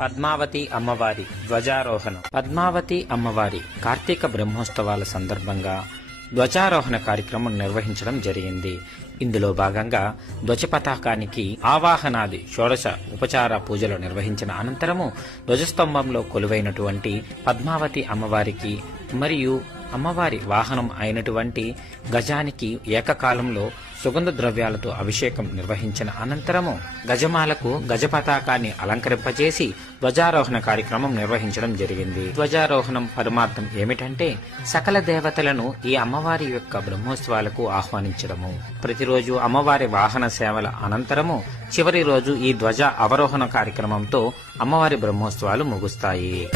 పద్మావతి అమ్మవారి ధ్వజారోహణం. పద్మావతి అమ్మవారి కార్తీక బ్రహ్మోత్సవాల సందర్భంగా ధ్వజారోహణ కార్యక్రమం నిర్వహించడం జరిగింది. ఇందులో భాగంగా ధ్వజ పతాకానికి ఆవాహనాది షోడశ ఉపచార పూజలు నిర్వహించిన అనంతరము ధ్వజస్తంభంలో కొలువైనటువంటి పద్మావతి అమ్మవారికి మరియు అమ్మవారి వాహనం అయినటువంటి గజానికి ఏకకాలంలో సుగంధ ద్రవ్యాలతో అభిషేకం నిర్వహించిన అనంతరము గజమాలకు గజ పతాకాన్ని అలంకరింపజేసి ధ్వజారోహణ కార్యక్రమం నిర్వహించడం జరిగింది. ధ్వజారోహణం పరమార్థం ఏమిటంటే సకల దేవతలను ఈ అమ్మవారి యొక్క బ్రహ్మోత్సవాలకు ఆహ్వానించడము. ప్రతిరోజు అమ్మవారి వాహన సేవల అనంతరము చివరి రోజు ఈ ధ్వజ అవరోహణ కార్యక్రమంతో అమ్మవారి బ్రహ్మోత్సవాలు ముగుస్తాయి.